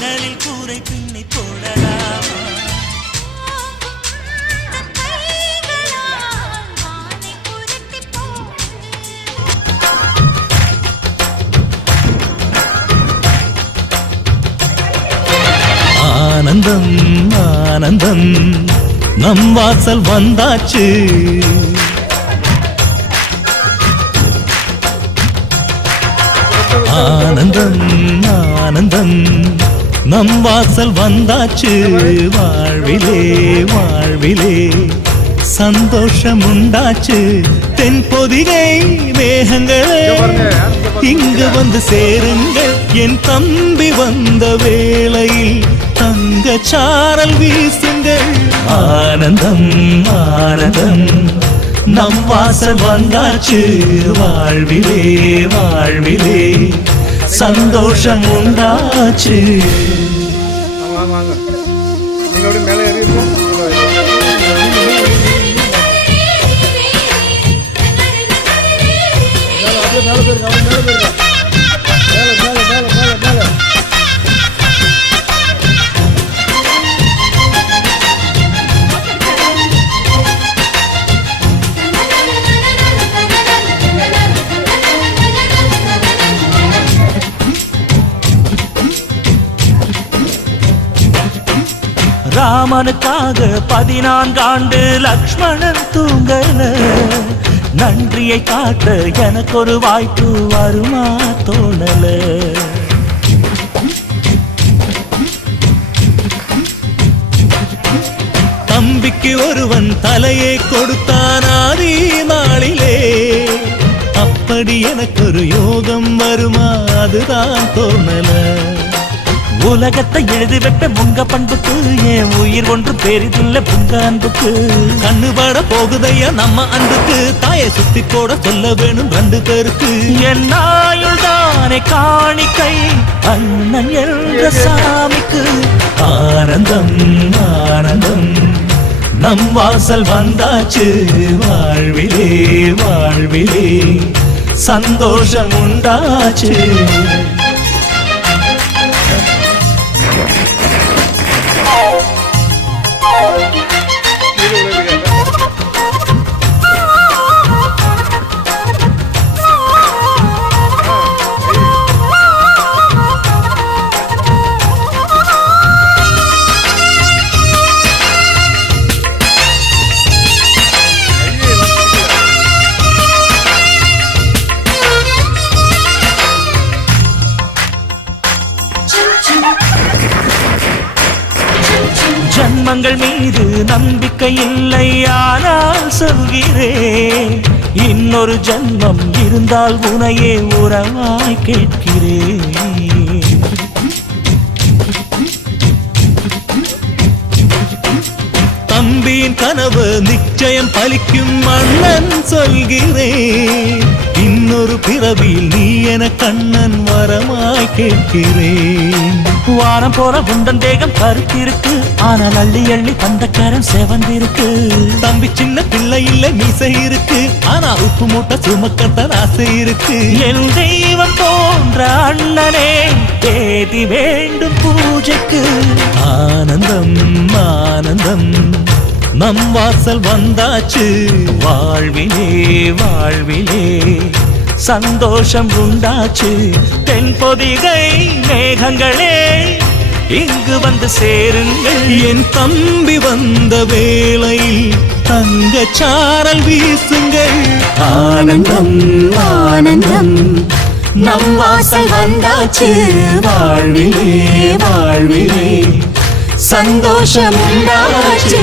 ஜன்னலில் கூரை பின்னி போடலாமா? ஆனந்தம் ஆனந்தம் நம் வாசல் வந்தாச்சு. ஆனந்தம் ஆனந்தம் நம் வாசல் வந்தாச்சு. வாழ்விலே வாழ்விலே சந்தோஷம் உண்டாச்சு. தென்பொதிகை மேகங்களே இங்கு வந்து சேருங்கள். என் தம்பி வந்த வேளையில் தங்க சாரல் வீசுங்கள். ஆனந்தம் ஆனந்தம் நம் வாசல் வந்தாச்சு. வாழ்விலே வாழ்விலே சந்தோஷம் உண்டாச்சு. ராமனுக்காக 14 ஆண்டு லக்ஷ்மணன் தூங்கல. நன்றியை காட்ட எனக்கு ஒரு வாய்ப்பு வருமா தோணல. தம்பிக்கு ஒருவன் தலையை கொடுத்தான் ஆதி நாளிலே. அப்படி எனக்கு ஒரு யோகம் வருமா அதுதான் தோணல. உலகத்தை எழுதி வைப்ப உங்க பண்புக்கு என் உயிர் ஒன்று பெரிதுள்ள உங்க அன்புக்கு. கண்ணுபட போகுதையா நம்ம அன்புக்கு. தாயை சுத்தி போட சொல்ல வேணும் 2 பேருக்கு. என் நாயுள் தானே காணிக்கை அண்ணன் என்ற சாமிக்கு. ஆனந்தம் ஆனந்தம் நம் வாசல் வந்தாச்சு. வாழ்விலே வாழ்விலே சந்தோஷம் உண்டாச்சு. ஜன்மங்கள் மீது நம்பிக்கை இல்லை ஆனால் சொல்கிறேன். இன்னொரு ஜன்மம் இருந்தால் உனையே உறவாய் கேட்கிறேன். தம்பியின் கனவு நிச்சயம் பலிக்கும் அண்ணன் சொல்கிறேன். இன்னொரு பிறவியில் நீ என கண்ணன் வரமாய் கேட்கிறேன். வானம் போல உந்தன் தேகம் கருத்திருக்கு. ஆனால் அள்ளி அள்ளி தந்த கரம் செவந்திருக்கு. தம்பி சின்ன பிள்ளை இல்லை மீசை இருக்கு. ஆனா உப்பு மூட்டை சுமக்கத்தான் ஆசை இருக்கு. என் தெய்வம் போன்ற அண்ணனே தேதி வேண்டும் பூஜைக்கு. ஆனந்தம் ஆனந்தம் நம் வாசல் வந்தாச்சு. வாழ்விலே வாழ்விலே சந்தோஷம் உண்டாச்சு. தென்பொதிகை மேகங்களே இங்கு வந்து சேருங்கள். என் தம்பி வந்த வேளையில் தங்க சாரல் வீசுங்கள். ஆனந்தம் ஆனந்தம் நம் வாசல் வந்தாச்சு. வாழ்விலே வாழ்விலே சந்தோஷம் உண்டாச்சு.